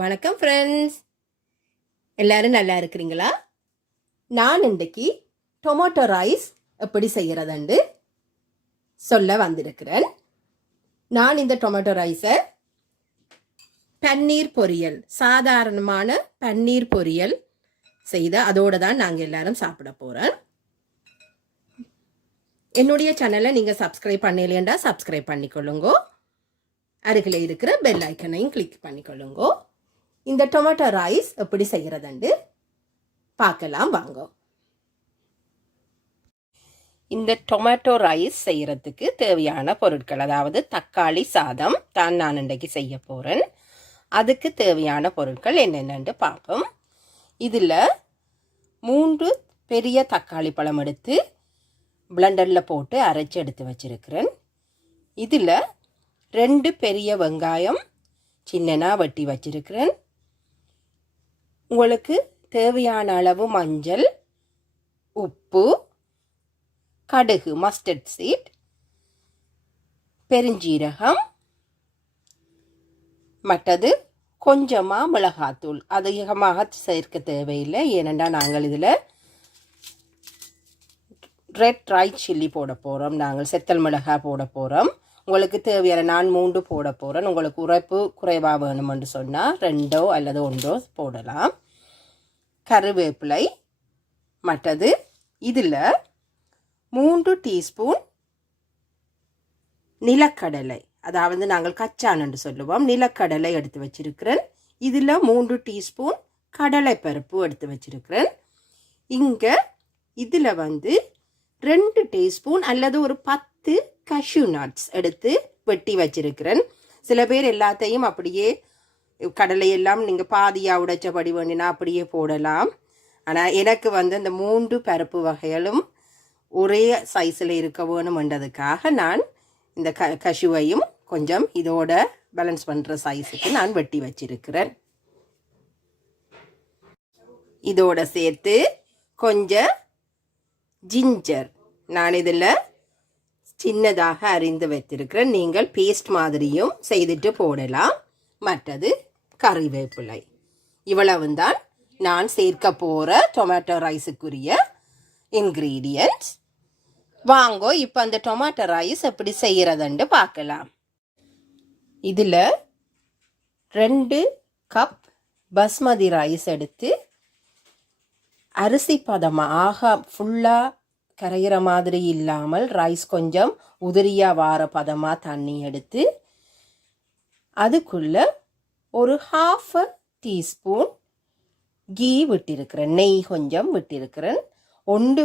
வணக்கம் ஃப்ரெண்ட்ஸ், எல்லாரும் நல்லா இருக்கிறீங்களா? நான் இன்றைக்கு டொமேட்டோ ரைஸ் எப்படி செய்கிறதுண்டு சொல்ல வந்திருக்கிறேன். நான் இந்த டொமேட்டோ ரைஸை பன்னீர் பொரியல், சாதாரணமான பன்னீர் பொரியல் செய்த அதோடு தான் நாங்கள் எல்லாரும் சாப்பிட போகிறோம். என்னுடைய சேனலை நீங்கள் சப்ஸ்கிரைப் பண்ணலையேண்டா சப்ஸ்கிரைப் பண்ணிக்கொள்ளுங்கோ. அருகில் இருக்கிற பெல் ஐக்கனையும் கிளிக் பண்ணிக்கொள்ளுங்கோ. இந்த டொமேட்டோ ரைஸ் எப்படி செய்கிறதுண்டு பார்க்கலாம் வாங்க. இந்த டொமேட்டோ ரைஸ் செய்கிறதுக்கு தேவையான பொருட்கள், அதாவது தக்காளி சாதம் தான் நான் இன்றைக்கு செய்ய போகிறேன். அதுக்கு தேவையான பொருட்கள் என்னென்னு பார்ப்போம். இதில் 3 பெரிய தக்காளி பழம் எடுத்து பிளெண்டரில் போட்டு அரைச்சி எடுத்து வச்சிருக்கிறேன். இதில் 2 பெரிய வெங்காயம் சின்னனா வெட்டி வச்சிருக்கிறேன். உங்களுக்கு தேவையான அளவு மஞ்சள், உப்பு, கடுகு, மஸ்டர்ட் சீட், பெருஞ்சீரகம், மற்றது கொஞ்சமாக மிளகாத்தூள். அதிகமாக சேர்க்க தேவையில்லை, ஏனென்றால் நாங்கள் இதில் ரெட் ரைட் சில்லி போட போகிறோம். நாங்கள் செத்தல் மிளகாய் போட போகிறோம். உங்களுக்கு தேவையான நான் 3 போட போகிறேன். உங்களுக்கு உரைப்பு குறைவாக வேணுமென்று சொன்னால் 2 அல்லது 1 போடலாம். கருவேப்பிலை, மற்றது இதில் 3 டீஸ்பூன் நிலக்கடலை, அதாவது நாங்கள் கச்சான் என்று சொல்லுவோம், நிலக்கடலை எடுத்து வச்சிருக்கிறேன். இதில் 3 டீஸ்பூன் கடலைப்பருப்பு எடுத்து வச்சிருக்கிறேன். இங்கே இதில் 2 டீஸ்பூன் அல்லது ஒரு 10 கஷ்யூ நட்ஸ் எடுத்து வெட்டி வச்சிருக்கிறேன். சில பேர் எல்லாத்தையும் அப்படியே கடலையெல்லாம் நீங்கள் பாதியாக உடைச்சபடி வேண்டினா அப்படியே போடலாம். ஆனால் எனக்கு இந்த 3 பருப்பு வகைகளும் ஒரே சைஸில் இருக்க வேணுமென்றதுக்காக நான் இந்த கஷுவையும் கொஞ்சம் இதோட பேலன்ஸ் பண்ணுற சைஸுக்கு நான் வெட்டி வச்சிருக்கிறேன். இதோட சேர்த்து கொஞ்சம் ஜிஞ்சர் நான் இதில் சின்னதாக அரிந்து வைத்திருக்கிறேன். நீங்கள் பேஸ்ட் மாதிரியும் செய்துட்டு போடலாம். மற்றது கறிவேப்பிலை. இவ்வளவுதான் நான் சேர்க்க போகிற டொமேட்டோ ரைஸுக்குரிய இன்க்ரீடியன்ட்ஸ். வாங்கோ இப்போ அந்த டொமேட்டோ ரைஸ் எப்படி செய்கிறதுன்னு பார்க்கலாம். இதில் 2 கப் பஸ்மதி ரைஸ் எடுத்து அரிசி பதமாக ஃபுல்லாக கரைகிற மாதிரி இல்லாமல் ரைஸ் கொஞ்சம் உதிரியாக வார பதமாக தண்ணி எடுத்து அதுக்குள்ளே ஒரு 1/2 டீஸ்பூன் கீ விட்டிருக்கிறேன், நெய் கொஞ்சம் விட்டிருக்கிறேன். ஒன்று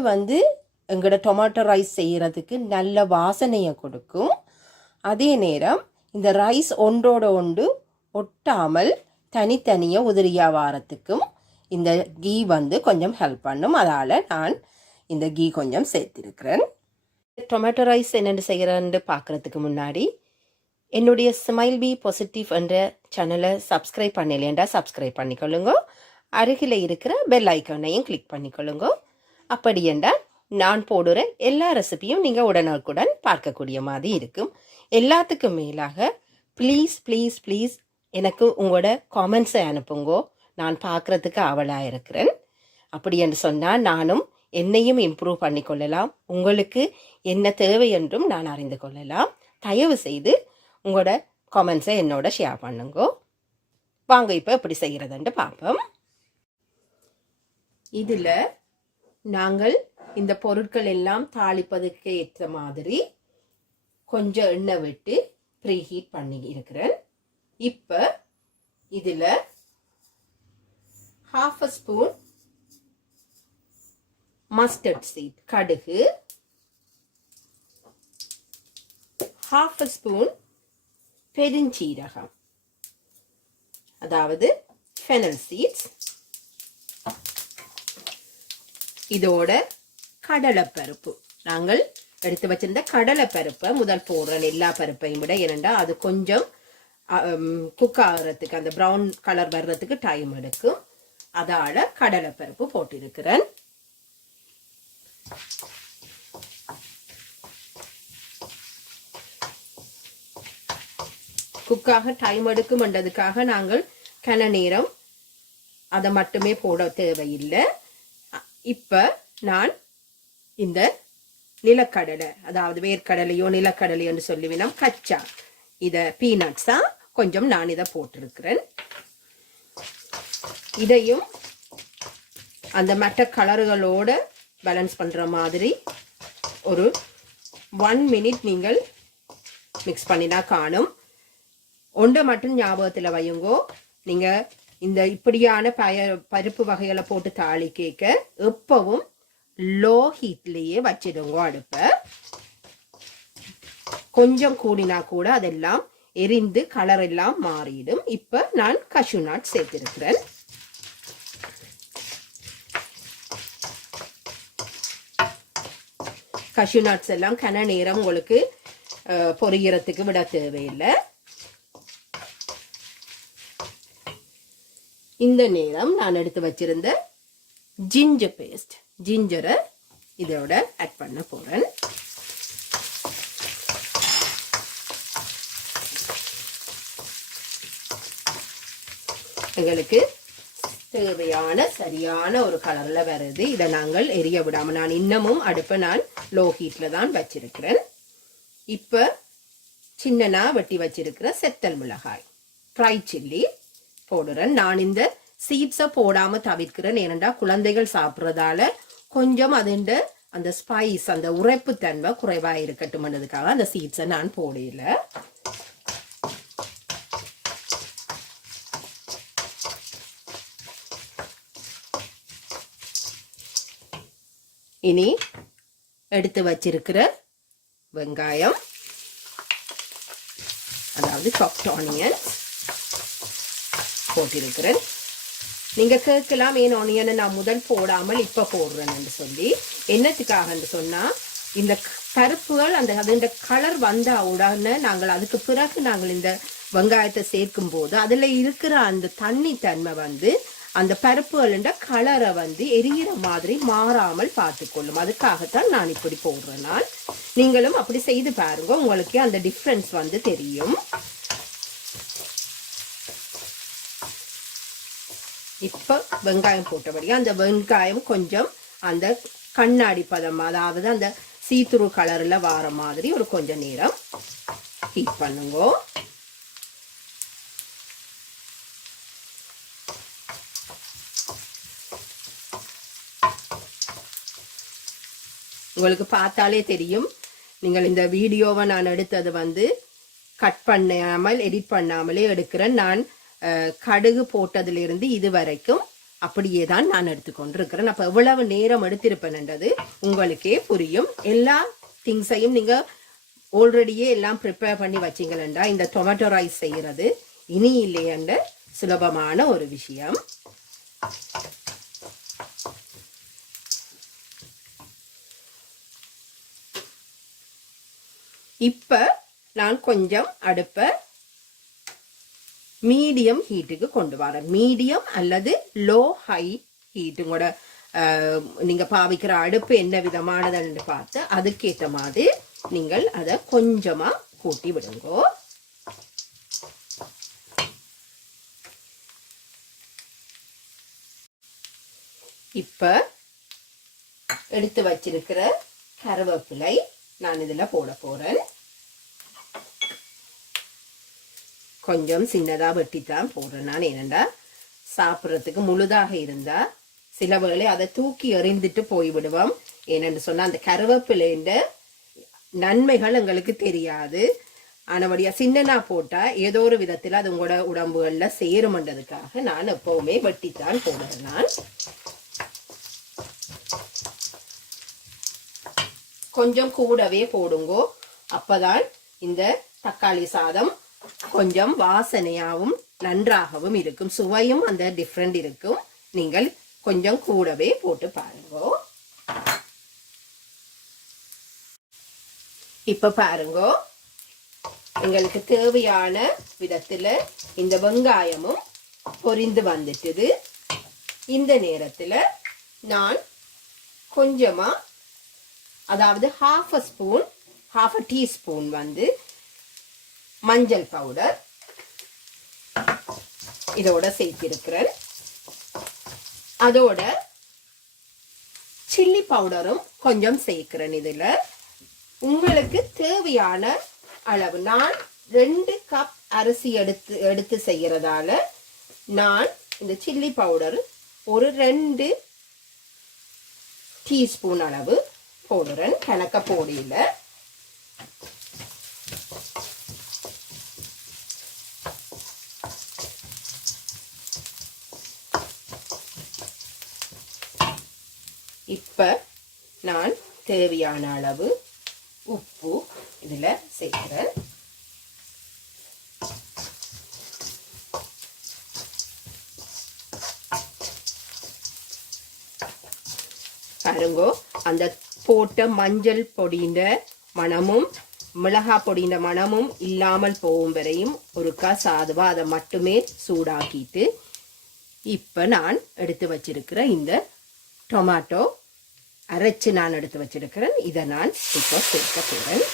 எங்களோட டொமேட்டோ ரைஸ் செய்கிறதுக்கு நல்ல வாசனையை கொடுக்கும். அதே நேரம் இந்த ரைஸ் ஒன்றோட ஒன்று ஒட்டாமல் தனித்தனியாக உதிரியாக வாரத்துக்கும் இந்த கீ கொஞ்சம் ஹெல்ப் பண்ணும். அதால் நான் இந்த கீ கொஞ்சம் சேர்த்திருக்கிறேன். டொமேட்டோ ரைஸ் என்னென்னு செய்கிறேன்னு பார்க்குறதுக்கு முன்னாடி என்னுடைய ஸ்மைல் பி பாசிட்டிவ் என்ற சேனலை சப்ஸ்கிரைப் பண்ணலையேண்டா சப்ஸ்கிரைப் பண்ணிக்கொள்ளுங்க. அருகில் இருக்கிற பெல் ஐக்கானையும் கிளிக் பண்ணிக்கொள்ளுங்க. அப்படி என்றால் நான் போடுற எல்லா ரெசிபியும் நீங்கள் உடனுக்குடன் பார்க்கக்கூடிய மாதிரி இருக்கும். எல்லாத்துக்கும் மேலாக ப்ளீஸ் ப்ளீஸ் ப்ளீஸ் எனக்கு உங்களோட காமெண்ட்ஸை அனுப்புங்கோ. நான் பார்க்குறதுக்கு ஆவலாக இருக்கிறேன். அப்படி என்று சொன்னால் நானும் என்னையும் இம்ப்ரூவ் பண்ணிக்கொள்ளலாம். உங்களுக்கு என்ன தேவை என்றும் நான் அறிந்து கொள்ளலாம். தயவு செய்து உங்களோட காமெண்ட்ஸை என்னோட ஷேர் பண்ணுங்கோ. வாங்க இப்போ எப்படி செய்கிறதுன்னு பார்ப்போம். இதில் நாங்கள் இந்த பொருட்கள் எல்லாம் தாளிப்பதற்கு ஏற்ற மாதிரி கொஞ்சம் எண்ணெய் விட்டு ப்ரீஹீட் பண்ணி இருக்கிறேன். இப்போ இதில் 1/2 ஸ்பூன் மஸ்டர்ட் சீட் கடுகு, 1/2 ஸ்பூன் பெருஞ்சீரகம், அதாவது ஃபெனல் சீட்ஸ், இதோட கடலைப்பருப்பு. நாங்கள் எடுத்து வச்சிருந்த கடலைப்பருப்பை முதல் போடுறேன், எல்லா பருப்பையும் விட. ஏனெண்டா அது கொஞ்சம் குக் ஆகிறதுக்கு, அந்த ப்ரௌன் கலர் வர்றதுக்கு டைம் எடுக்கும். அதால் கடலைப்பருப்பு போட்டிருக்கிறேன். குக்காக டைம் எடுக்கும்ன்றதுக்காக நாங்கள் கன நேரம் அதை மட்டுமே போட தேவையில்லை. இப்போ நான் இந்த நிலக்கடலை, அதாவது வேர்க்கடலையோ நிலக்கடலையோ சொல்லுவேன் கச்சா, இதை பீனட்ஸா கொஞ்சம் நான் இதை போட்டிருக்கிறேன். இதையும் அந்த மற்ற கலர்களோட பேலன்ஸ் பண்ற மாதிரி ஒரு 1 மினிட் நீங்கள் மிக்ஸ் பண்ணினா காணும். ஒன்றை மட்டும் ஞாபகத்தில் வையுங்கோ, நீங்க இந்த இப்படியான பருப்பு வகைகளை போட்டு தாளி கேட்க எப்பவும் லோ ஹீட்லேயே வச்சிடுங்க அடுப்பை. கொஞ்சம் கூடினா கூட அதெல்லாம் எரிந்து கலர் எல்லாம் மாறிடும். இப்போ நான் கஷ்யூ நட் சேர்த்திருக்கிறேன். கஷ்யூ நட்ஸ் எல்லாம் கன நேரம் உங்களுக்கு பொரிகிறதுக்கு விட தேவையில்லை. இந்த நேரம் நான் எடுத்து வச்சிருந்த ஜிஞ்சர் பேஸ்ட், ஜிஞ்சரை இதோட ஆட் பண்ண போறேன். எங்களுக்கு தேவையான சரியான ஒரு கலர்ல வருது. இதை நாங்கள் எரிய விடாம, நான் இன்னமும் அடுப்பை நான் லோ ஹீட்ல தான் வச்சிருக்கிறேன். இப்ப சின்னனா வெட்டி வச்சிருக்கிற செத்தல் மிளகாய், ஃப்ரை சில்லி போடுறேன். நான் இந்த சீட்ஸை போடாம தவிர்க்கிறேன். ஏனென்றா குழந்தைகள் சாப்பிட்றதால கொஞ்சம் அதுண்ட அந்த ஸ்பைஸ், அந்த உரைப்பு தன்மை குறைவா இருக்கட்டும்ன்றதுக்காக அந்த சீட்ஸை நான் போடல. இனி எடுத்து வச்சிருக்கிற வெங்காயம், அதாவது சாப்ட் ஆனியன் போட்டிருக்கிறேன். நீங்க கேட்கலாம், ஏன் ஆனியனை நான் முதல் போடாமல் இப்ப போடுறேன்னு சொல்லி. என்னத்துக்காக சொன்னா, இந்த பருப்புகள் அந்த அதோட கலர் வந்த உடனே நாங்கள் அதுக்கு பிறகு நாங்கள் இந்த வெங்காயத்தை சேர்க்கும் போது அதுல இருக்கிற அந்த தண்ணி தன்மை அந்த பருப்புகள கலரை எரிகிற மாதிரி மாறாமல் பார்த்துக்கொள்ளும். அதுக்காகத்தான் நான் இப்படி போடுறேன். நீங்களும் அப்படி செய்து பாருங்க, உங்களுக்கு அந்த டிஃப்ரென்ஸ் தெரியும். இப்ப வெங்காயம் போட்டபடியா அந்த வெங்காயம் கொஞ்சம் அந்த கண்ணாடி பதம், அதாவது அந்த சீத்துரு கலர்ல வார மாதிரி ஒரு கொஞ்ச நேரம் ஹீட் பண்ணுங்க. உங்களுக்கு பார்த்தாலே தெரியும், நீங்கள் இந்த வீடியோவை நான் எடுத்தது கட் பண்ணாமல் எடிட் பண்ணாமலே எடுக்கிறேன். நான் கடுகு போட்டதிலிருந்து இது வரைக்கும் அப்படியே தான் நான் எடுத்துக்கொண்டிருக்கிறேன். அப்போ எவ்வளவு நேரம் எடுத்திருப்பேன்ன்றது உங்களுக்கே புரியும். எல்லா திங்ஸையும் நீங்கள் ஆல்ரெடியே எல்லாம் ப்ரிப்பேர் பண்ணி வச்சிங்களா இந்த டொமேட்டோ ரைஸ் செய்கிறது இனி இல்லையென்ற சுலபமான ஒரு விஷயம். இப்ப நான் கொஞ்சம் அடுப்பை மீடியம் ஹீட்டுக்கு கொண்டு வரேன். மீடியம் அல்லது லோ ஹை ஹீட்டுங்கூட நீங்க பாவிக்கிற அடுப்பு என்ன விதமானதுன்னு பார்த்து அதுக்கேற்ற மாதிரி நீங்கள் அதை கொஞ்சமா கூட்டி விடுங்க. இப்ப எடுத்து வச்சிருக்கிற கருவேப்பிலை நான் இதுல போட போறேன். கொஞ்சம் சின்னதா வெட்டித்தான் போடுறேன் நான். ஏனண்டா சாப்பிட்றதுக்கு முழுதாக இருந்தா சில வேளை அதை தூக்கி எறிந்துட்டு போய்விடுவோம். ஏனென்று சொன்னா அந்த கருவேப்பிலைன்ற நன்மைகள் எங்களுக்கு தெரியாது. ஆனபடியா சின்னனா போட்டா ஏதோ ஒரு விதத்துல அது உங்களோட உடம்புகள்ல சேருமன்றதுக்காக நான் எப்பவுமே வெட்டித்தான் போடுறேன். நான் கொஞ்சம் கூடவே போடுங்கோ, அப்பதான் இந்த தக்காளி சாதம் கொஞ்சம் வாசனையாகவும் நன்றாகவும் இருக்கும், சுவையும் அந்த டிஃப்ரெண்ட் இருக்கும். நீங்கள் கொஞ்சம் கூடவே போட்டு பாருங்க. இப்ப பாருங்க, எங்களுக்கு தேவையான விதத்துல இந்த வெங்காயமும் பொரிந்து வந்துட்டுது. இந்த நேரத்துல நான் கொஞ்சமா, அதாவது half a teaspoon மஞ்சள் பவுடர் இதோட சேர்த்திருக்கிறேன். அதோட சில்லி பவுடரும் கொஞ்சம் சேர்க்கிறேன். இதுல உங்களுக்கு தேவையான அளவு, நான் 2 கப் அரிசி எடுத்து செய்யறதால நான் இந்த சில்லி பவுடர் ஒரு 2 டீஸ்பூன் அளவு போடுறேன். கணக்க போடல. இப்ப நான் தேவையான அளவு உப்பு இதுல சேர்க்கிறேன். பாருங்க, அந்த போட்ட மஞ்சள் பொடியின் மணமும் மிளகா பொடியின் மணமும் இல்லாமல் போகும் வரையும் ஒருக்கா சாதுவா அதை மட்டுமே சூடாக்கிட்டு இப்ப நான் எடுத்து வச்சிருக்கிற இந்த டொமேட்டோ அரைச்சு நான் எடுத்து வச்சிருக்கிறேன். இதை நான் இப்போ சேர்க்க போறேன்.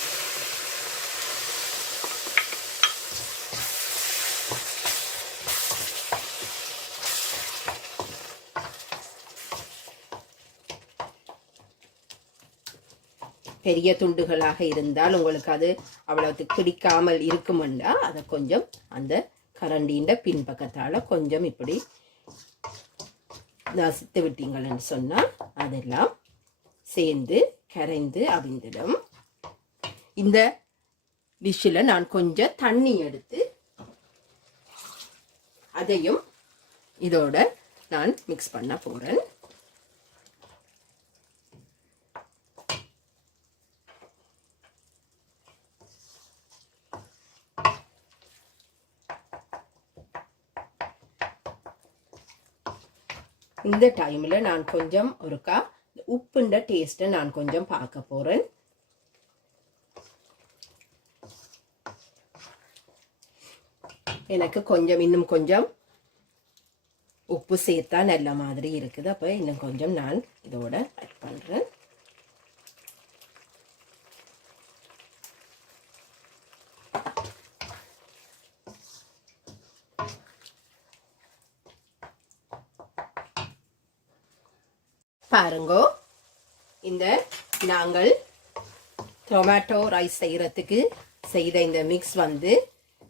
பெரிய துண்டுகளாக இருந்தால் உங்களுக்கு அது அவ்வளவு பிடிக்காமல் இருக்குமெண்டா அதை கொஞ்சம் அந்த கரண்டியின் பின்பக்கத்தால கொஞ்சம் இப்படி நசித்து விட்டீங்கன்னு சொன்னால் அதெல்லாம் சேர்ந்து கரைந்து அவிழ்ந்திடும். இந்த டிஷ்ஷில் நான் கொஞ்சம் தண்ணி எடுத்து அதையும் இதோட நான் மிக்ஸ் பண்ண போறேன். இந்த டைம்ல நான் கொஞ்சம் ஒருக்கா உப்புண்ட டேஸ்ட்டை நான் கொஞ்சம் பார்க்க போறேன். எனக்கு கொஞ்சம் இன்னும் கொஞ்சம் உப்பு சேர்த்தா நல்ல மாதிரி இருக்குது. அப்ப இன்னும் கொஞ்சம் நான் இதோட ஆட் பண்றேன். பாருங்கோ, இந்த நாங்கள் டொமேட்டோ ரைஸ் செய்யறதுக்கு செய்த இந்த மிக்ஸ் வந்து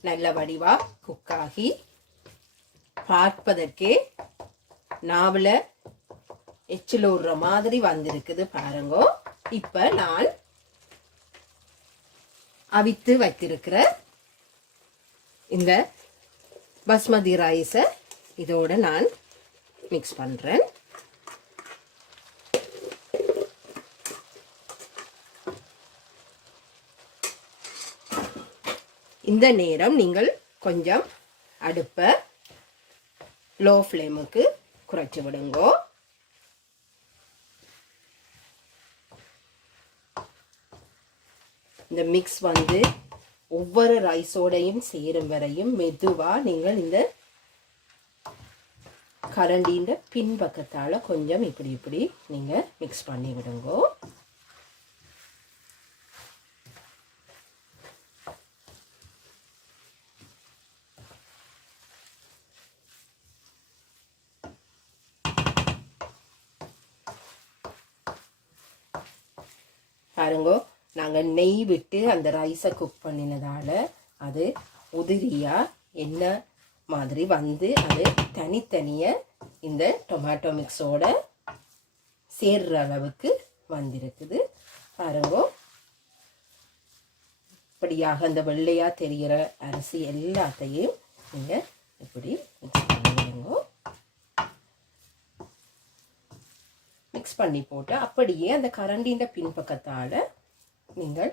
நல்ல வடிவா குக்காகி பார்ப்பதற்கே நாவல எச்சில் ஊறுற மாதிரி வந்திருக்குது. பாருங்கோ, இப்ப நான் அவித்து வைத்திருக்கிற இந்த பாஸ்மதி ரைஸை இதோட நான் மிக்ஸ் பண்றேன். இந்த நேரம் நீங்கள் கொஞ்சம் அடுப்பை லோ ஃப்ளேமுக்கு குறைச்சி விடுங்கோ. இந்த மிக்ஸ் வந்து ஒவ்வொரு ரைஸோடையும் சேரும் வரையும் மெதுவா நீங்கள் இந்த கரண்டியின் பின்பக்கத்தால கொஞ்சம் இப்படி இப்படி நீங்க மிக்ஸ் பண்ணி விடுங்கோ. பாருங்கோ, நாங்கள் நெய் விட்டு அந்த ரைஸை குக் பண்ணினதால அது உதிரியா என்ன மாதிரி வந்து அது தனித்தனிய இந்த டொமேட்டோ மிக்ஸோட சேர்ற அளவுக்கு வந்திருக்குது. பாருங்கோ, இப்படியாக அந்த வெள்ளையா தெரிகிற அரிசி எல்லாத்தையும் நீங்க இப்படி மிக்ஸ் பண்ணிடுங்க. மிக்ஸ் பண்ணி போட்டு அப்படியே அந்த கரண்டியின் பின்பக்கத்தால நீங்கள்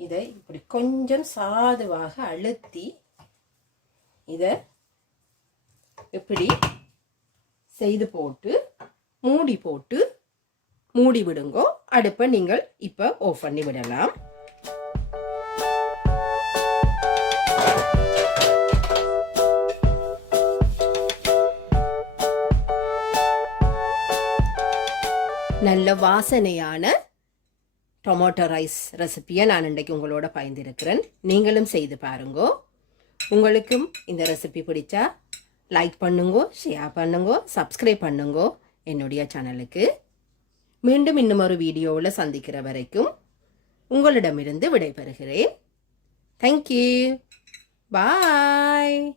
இதை இப்படி கொஞ்சம் சாதுவாக அழுத்தி இதை இப்படி செய்து போட்டு மூடி விடுங்கோ. அடுப்பை நீங்கள் இப்ப ஆஃப் பண்ணி விடலாம். நல்ல வாசனையான டொமேட்டோ ரைஸ் ரெசிபியை நான் இன்றைக்கு உங்களோட பகிர்ந்திருக்கிறேன். நீங்களும் செய்து பாருங்கோ. உங்களுக்கும் இந்த ரெசிபி பிடிச்சா லைக் பண்ணுங்கோ, ஷேர் பண்ணுங்கோ, சப்ஸ்கிரைப் பண்ணுங்கோ என்னுடைய சேனலுக்கு. மீண்டும் இன்னும் ஒரு வீடியோவில் சந்திக்கிற வரைக்கும் உங்களிடமிருந்து விடைபெறுகிறேன். தேங்க்யூ. பாய்.